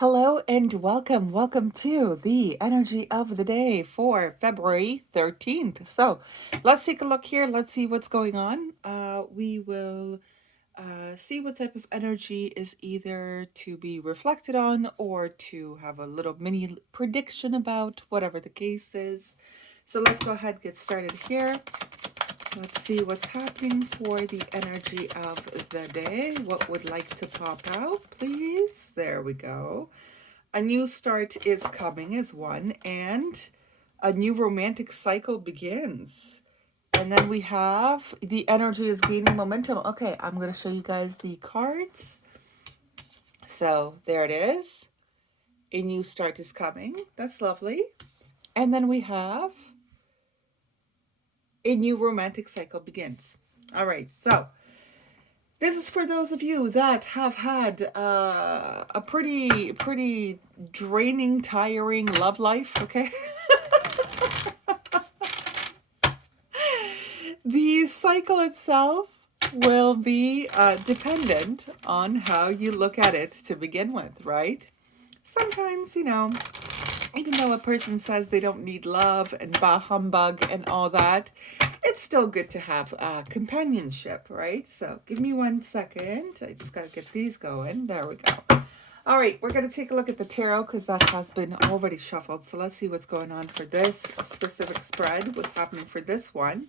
Hello and welcome. Welcome to the energy of the day for February 13th. So let's take a look here. Let's see what's going on. We will see what type of energy is either to be reflected on or to have a little mini prediction about, whatever the case is. So let's go ahead and get started here. Let's see what's happening for the energy of the day. What would like to pop out, please? There we go. A new start is coming is one, and a new romantic cycle begins. And then we have the energy is gaining momentum. Okay, I'm going to show you guys the cards. So there it is. A new start is coming. That's lovely. And then we have a new romantic cycle begins. All right, so this is for those of you that have had a pretty draining, tiring love life, okay? The cycle itself will be dependent on how you look at it to begin with, right? Sometimes, even though a person says they don't need love and bah humbug and all that, it's still good to have companionship, right? So give me 1 second. I just got to get these going. There we go. All right, we're going to take a look at the tarot because that has been already shuffled. So let's see what's going on for this specific spread, what's happening for this one.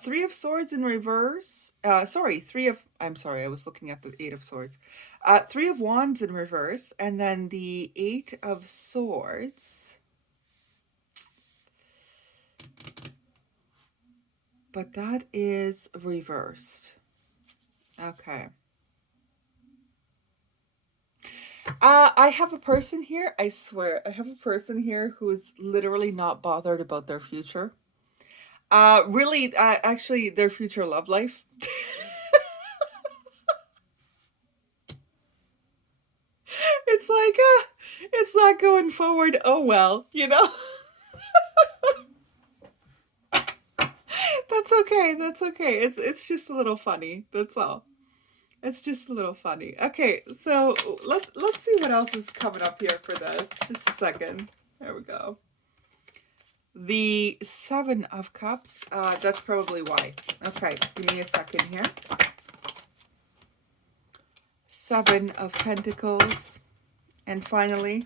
Three of Swords in reverse. I'm sorry, I was looking at the Eight of Swords. Three of Wands in reverse, and then the Eight of Swords. But that is reversed. Okay. I have a person here, I swear, I have a person here who is literally not bothered about their future. Actually, their future love life. It's like, it's not going forward. Oh well, That's okay. That's okay. It's just a little funny. That's all. It's just a little funny. Okay, so let's see what else is coming up here for this. Just a second. There we go. The Seven of Cups. That's probably why. Okay, give me a second here. Seven of Pentacles. And finally,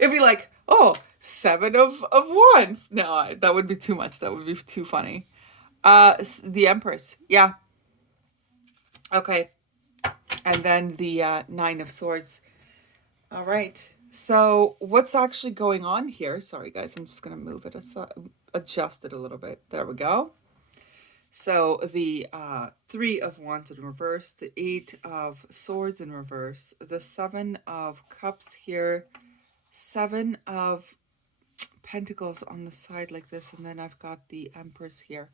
it'd be like, oh, Seven of Wands. No, that would be too much. That would be too funny. The Empress. Yeah. Okay. And then the Nine of Swords. All right. So what's actually going on here? Sorry, guys. I'm just going to move it. It's adjust it a little bit. There we go. So the Three of Wands in reverse, the Eight of Swords in reverse, the Seven of Cups here, Seven of Pentacles on the side like this, and then I've got the Empress here.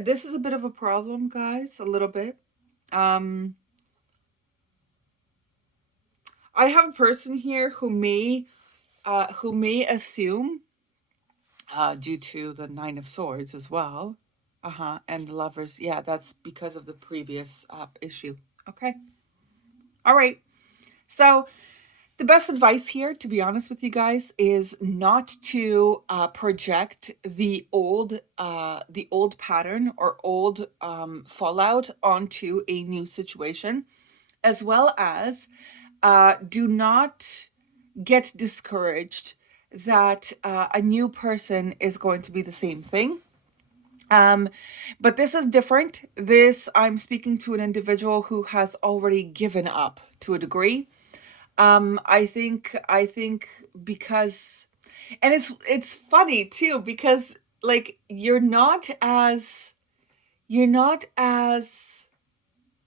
This is a bit of a problem, guys, a little bit. I have a person here who may assume, due to the Nine of Swords as well, and the Lovers. Yeah, that's because of the previous issue. Okay. All right. So the best advice here, to be honest with you guys, is not to project the old pattern or old fallout onto a new situation, as well as do not get discouraged that a new person is going to be the same thing. But this is different. I'm speaking to an individual who has already given up to a degree. I think because, and it's funny too, because like you're not as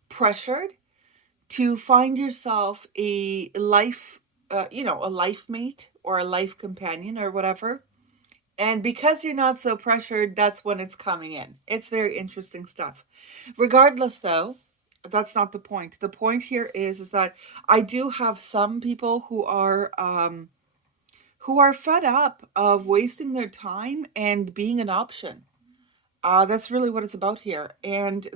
pressured to find yourself a life, a life mate or a life companion or whatever. And because you're not so pressured, that's when it's coming in. It's very interesting stuff. Regardless, though, that's not the point. The point here is that I do have some people who are fed up of wasting their time and being an option. That's really what it's about here. And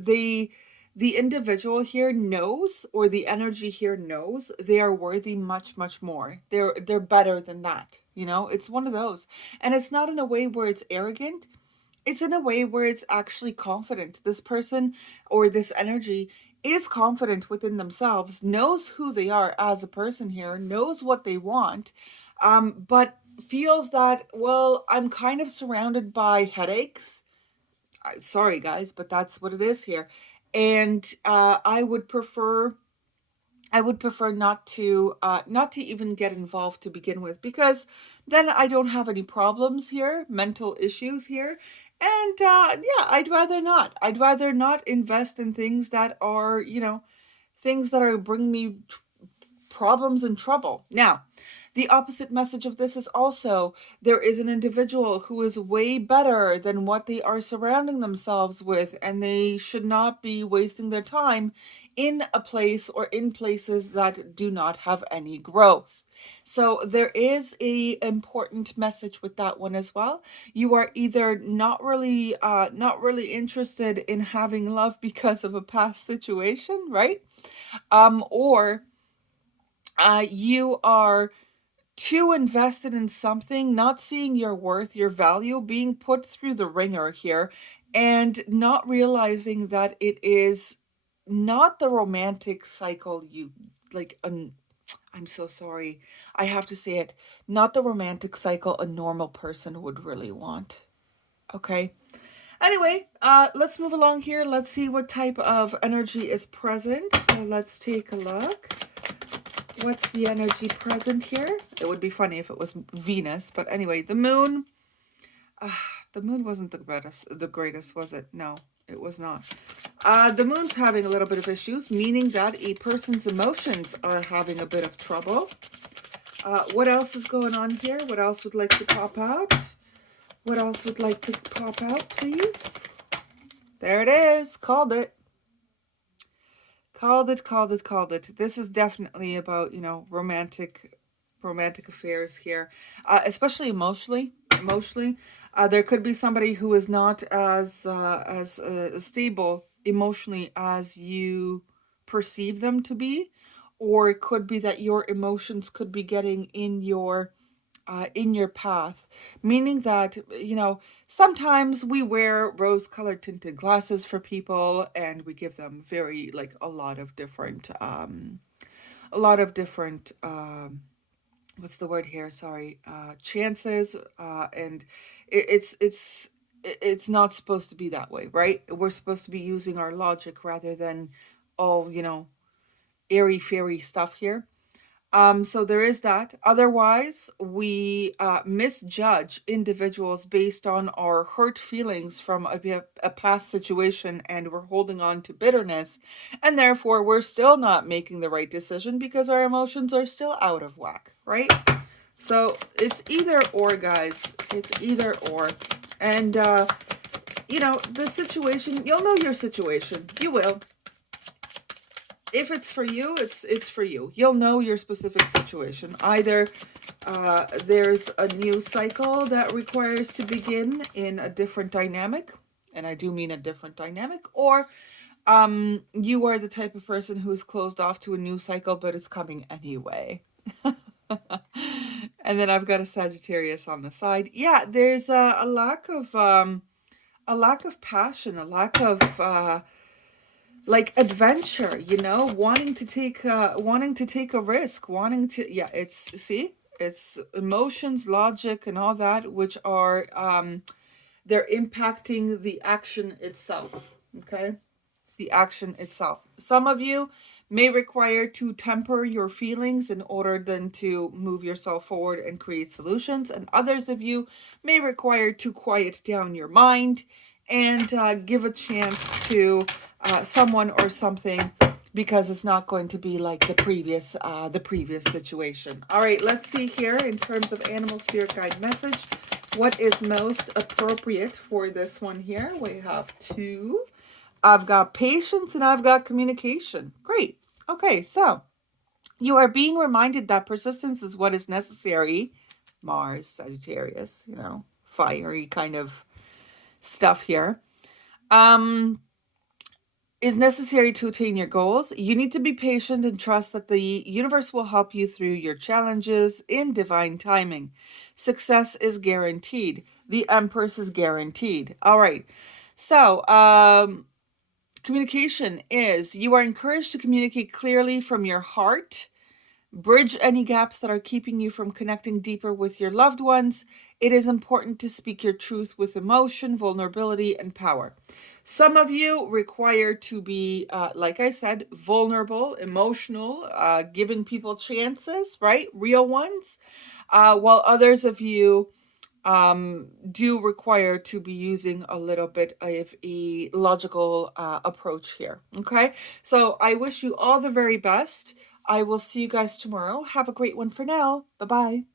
the individual here knows, or the energy here knows, they are worthy much, much more. They're better than that. It's one of those. And it's not in a way where it's arrogant. It's in a way where it's actually confident. This person or this energy is confident within themselves, knows who they are as a person here, knows what they want, but feels that, well, I'm kind of surrounded by headaches. Sorry, guys, but that's what it is here. And I would prefer not to even get involved to begin with, because then I don't have any problems here, mental issues here. And yeah, I'd rather not invest in things that are, things that are bring me problems and trouble. Now, the opposite message of this is also, there is an individual who is way better than what they are surrounding themselves with, and they should not be wasting their time in a place or in places that do not have any growth. So there is a important message with that one as well. You are either not really interested in having love because of a past situation, right? Or you are too invested in something, not seeing your worth, your value, being put through the ringer here, and not realizing that it is not the romantic cycle you like. I'm so sorry. I have to say it. Not the romantic cycle a normal person would really want. Okay. Anyway, let's move along here. Let's see what type of energy is present. So let's take a look. What's the energy present here? It would be funny if it was Venus, but anyway, the moon. The moon wasn't the greatest, was it? No, it was not. The moon's having a little bit of issues, meaning that a person's emotions are having a bit of trouble. What else is going on here? What else would like to pop out? What else would like to pop out, please? There it is. Called it. Called it, called it, called it. This is definitely about, romantic affairs here, especially emotionally. Emotionally, there could be somebody who is not as stable emotionally as you perceive them to be, or it could be that your emotions could be getting in your path, meaning that, sometimes we wear rose colored tinted glasses for people, and we give them very, like, a lot of different what's the word here, sorry, chances, and it's not supposed to be that way, right? We're supposed to be using our logic rather than all, airy fairy stuff here. So there is that. Otherwise, we misjudge individuals based on our hurt feelings from a past situation, and we're holding on to bitterness, and therefore we're still not making the right decision because our emotions are still out of whack, right? So it's either or, guys. It's either or. And, the situation, you'll know your situation. You will. If it's for you, it's for you. You'll know your specific situation. Either there's a new cycle that requires to begin in a different dynamic, and I do mean a different dynamic, or you are the type of person who's closed off to a new cycle, but it's coming anyway. And then I've got a Sagittarius on the side. Yeah, there's a lack of passion, a lack of like adventure, wanting to take a risk, wanting to, yeah, it's emotions, logic, and all that, which are they're impacting the action itself. Okay, the action itself. Some of you may require to temper your feelings in order then to move yourself forward and create solutions, and others of you may require to quiet down your mind and give a chance to someone or something, because it's not going to be like the previous situation. All right, let's see here in terms of animal spirit guide message. What is most appropriate for this one here? We have two. I've got patience and I've got communication. Great. Okay, so you are being reminded that persistence is what is necessary. Mars, Sagittarius, fiery kind of stuff here. Um, is necessary to attain your goals. You need to be patient and trust that the universe will help you through your challenges in divine timing. Success is guaranteed. The Empress is guaranteed. All right. So, communication is you are encouraged to communicate clearly from your heart. Bridge any gaps that are keeping you from connecting deeper with your loved ones. It is important to speak your truth with emotion, vulnerability, and power. Some of you require to be, like I said, vulnerable, emotional, giving people chances, right? Real ones. While others of you do require to be using a little bit of a logical approach here. Okay, so I wish you all the very best. I will see you guys tomorrow. Have a great one for now. Bye bye.